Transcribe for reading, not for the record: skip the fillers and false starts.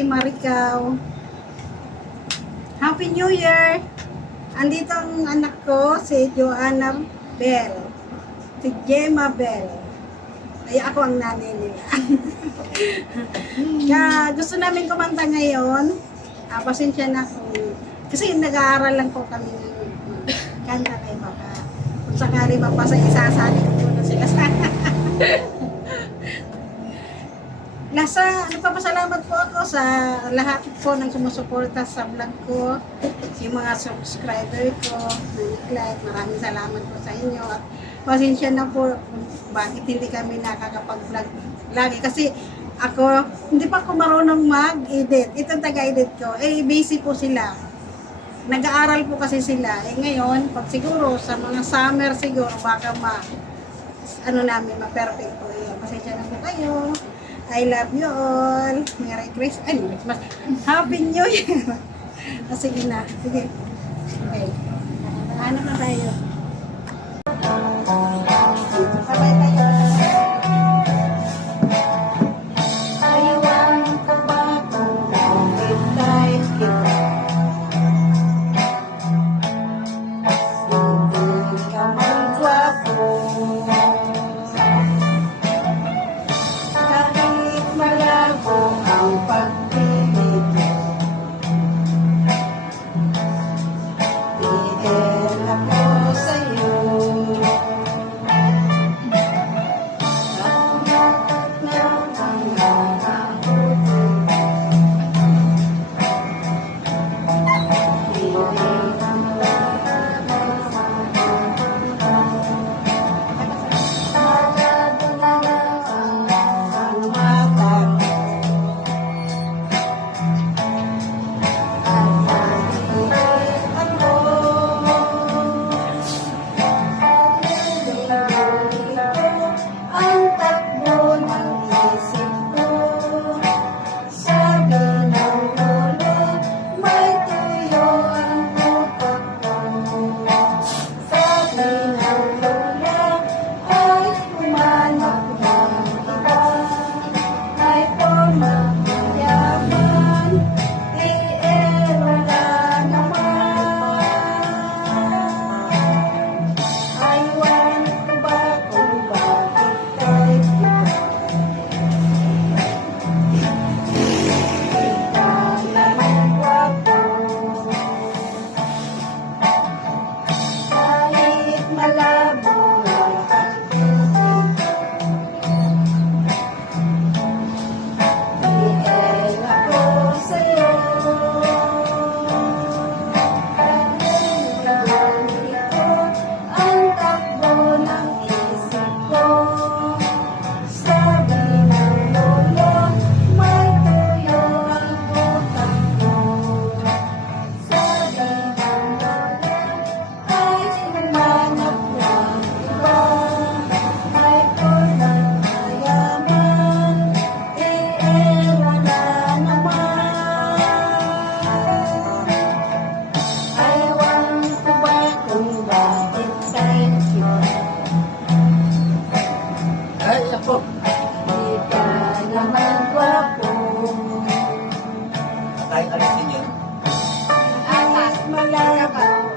si Maricao. Happy New Year! Andito ang anak ko, si Joanna Bell. Si Gemma Bell. Ay, ako ang nanay nila. Kaya gusto namin kumanta ngayon. Pasensya na kung... Kasi nag-aaral lang po kami ng kanta kay baka. Kung sakali mapasa, isasali ko na sila sa... Nagpapasalamat po ako sa lahat po ng sumusuporta sa vlog ko, yung mga subscriber ko, like, maraming salamat po sa inyo at pasensya na po kung bakit hindi kami nakakapag-vlog lagi kasi ako, hindi pa ako marunong mag-edit. Itong taga-edit ko, busy po sila. Nag-aaral po kasi sila. Ngayon, pag siguro sa mga summer siguro, baka ma-perfect po yun. Pasensya na po kayo. I love you all. Merry Christmas. Happy New Year. Sige na. Sige. Okay. Ano na tayo? Sabay tayo. Aywan ka ba kung bakit tayo kita? Hindi ka magwapo. Malabo ang pagpilit mo. Bigyan ako sa'yo. At dapat na ang nakabuti. Piling ang magado na ang mata. Ang takbo ng isip ko, sabi ng lolo, may tuyo ang utak ko. Sabi ng lola, ay humanap ng iba, ay format mayaman, wala naman. Aywan ko ba kung bakit tayo kita? Kita naman gwapo. Kahit malabo ang pagtitig, bigay ako sa'yo. Ang takbo ng isip ko, sabi ng lolo, may tuyo ang utak ko. Sabi ng lola, ay humanap ng iba, may format mayaman, wala naman. Aywan ko ba kung bakit tayo kita? Ay, ako. Di ka naman gwapo. Ay, alisin yun. At malabo